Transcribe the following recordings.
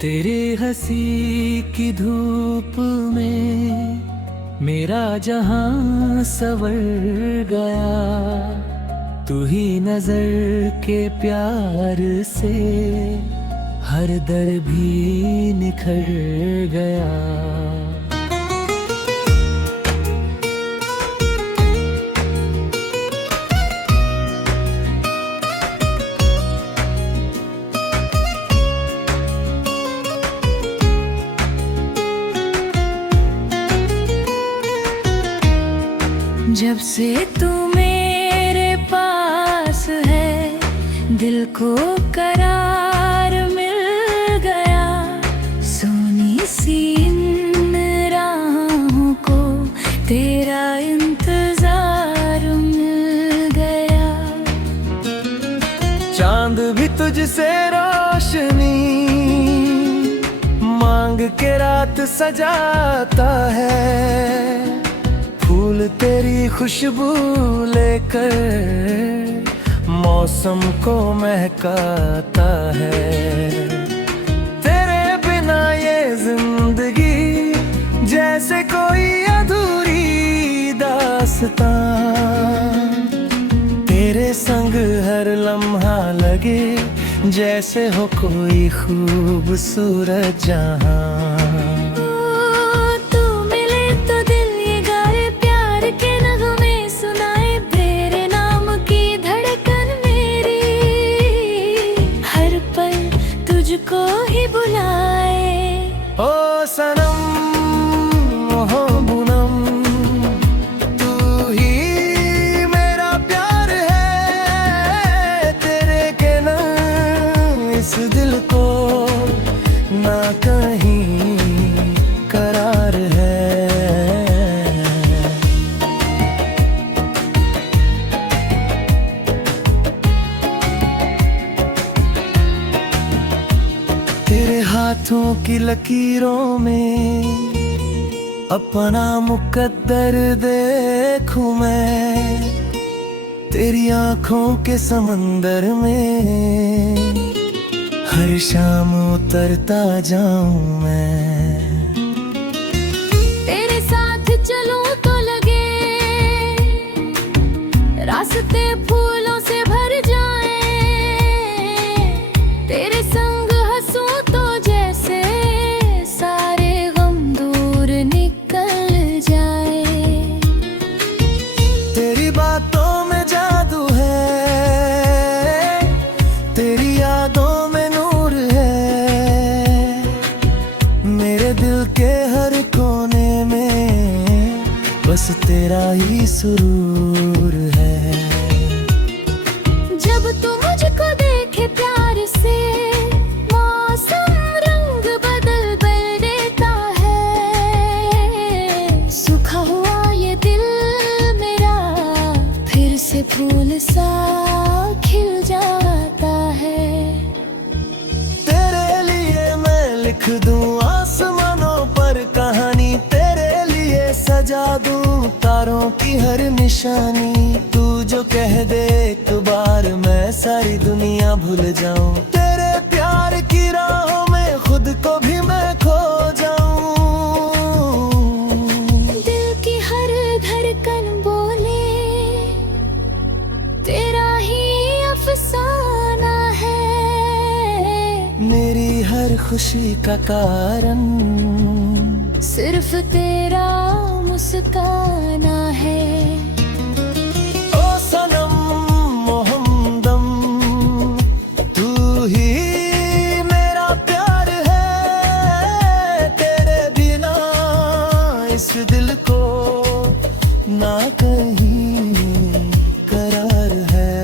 तेरे हंसी की धूप में मेरा जहां संवर गया। तू ही नजर के प्यार से हर दर भी निखर गया। जब से तू मेरे पास है दिल को करार मिल गया। सोनी सी इन राहों को तेरा इंतजार मिल गया। चांद भी तुझसे रोशनी मांग के रात सजाता है। फूल तेरी खुशबू लेकर मौसम को महकाता है। तेरे बिना ये जिंदगी जैसे कोई अधूरी दास्तां। तेरे संग हर लम्हा लगे जैसे हो कोई खूबसूरत जहां। तुझको ही बुलाए ओ सनम हो पूनम, तू ही मेरा प्यार है। तेरे के नाम इस दिल को ना कहीं करार है। तेरे हाथों की लकीरों में अपना मुकद्दर देखूं मैं। तेरी आंखों के समंदर में हर शाम उतरता जाऊं मैं। तेरे साथ चलूं तो लगे रास्ते फूलों से भर जाए। तेरे संग बस तेरा ही सुरूर है। जब तू मुझको देखे प्यार से मौसम रंग बदल देता है। सूखा हुआ ये दिल मेरा फिर से फूल सा खिल जाता है। तेरे लिए मैं लिख दूं आसमानों पर कहानी। तेरे लिए सजा दूं तारों की हर निशानी। तू जो कह दे एक बार मैं सारी दुनिया भूल जाऊं। तेरे प्यार की राहों में खुद को भी मैं खो जाऊं। दिल की हर धड़कन बोले तेरा ही अफसाना है। मेरी हर खुशी का कारण सिर्फ तेरा मुस्काना है। ओ सनम मोहम्मदम, तू ही मेरा प्यार है। तेरे बिना इस दिल को ना कहीं करार है।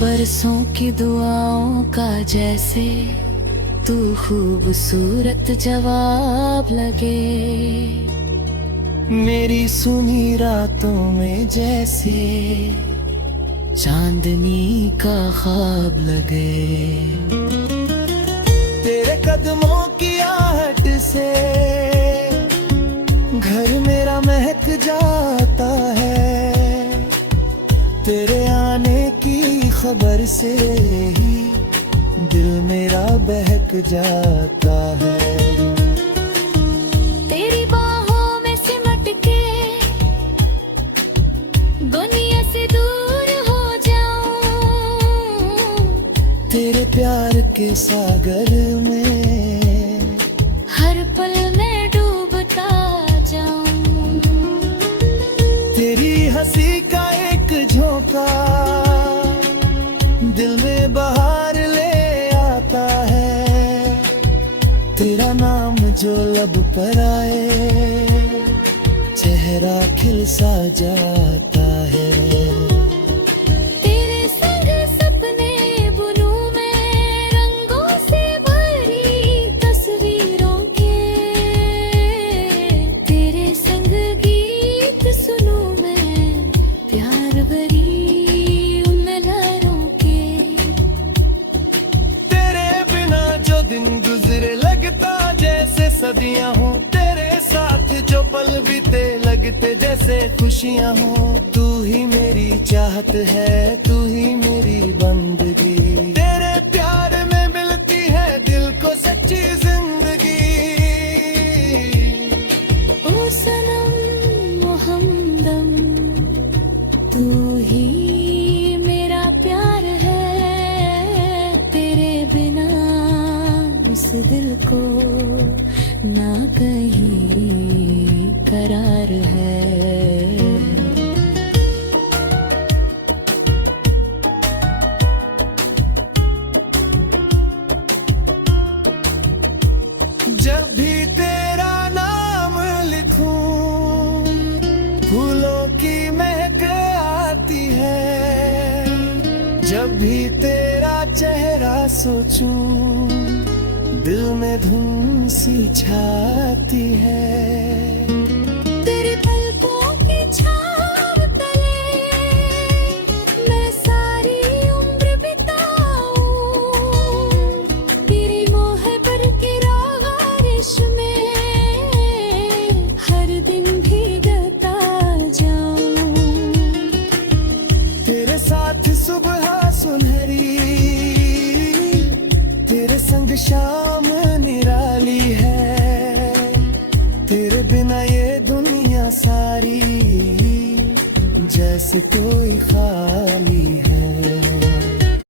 बरसों की दुआओं का जैसे तू खूबसूरत जवाब लगे। मेरी सुनी रातों में जैसे चांदनी का ख्वाब लगे। तेरे कदमों की आहट से घर मेरा महक जाता है तेरे आने की खबर से ही दिल मेरा बहक जाता है। तेरी बाहों में सिमट के दुनिया से दूर हो जाऊं, तेरे प्यार के सागर में हर पल मैं डूबता जाऊं। तेरी हंसी का एक झोंका दिल में बहार ले आता है, तेरा नाम जो लब पर आए चेहरा खिल सा जाता है। तेरे संग सपने बुनूं मैं रंगों से भरी तस्वीरों के, तेरे संग गीत सुनूं मैं प्यार भरी उन लहरों के। तेरे बिना जो दिन गुजरे लगता जैसे सदियां हो, तेरे साथ जो पल बीते लगते जैसे खुशियां हो। तू ही मेरी चाहत है, तू ही मेरी बंदगी, तेरे प्यार में मिलती है दिल को सच्ची जिंदगी। ओ सनम मोहम्मदम, तू ही मेरा प्यार है, तेरे बिना इस दिल को ना कहीं करार है। जब भी तेरा नाम लिखूं फूलों की महक आती है, जब भी तेरा चेहरा सोचूं दिल में धुन सी छाती है। तेरी पलकों की छाँव तले मैं सारी उम्र बिताऊं, तेरी मोहब्बत की रागारिश में हर दिन भीगता जाऊं। तेरे साथ सुबह सुनहरी, तेरे संग शाम निराली है, तेरे बिना ये दुनिया सारी जैसे कोई खाली है।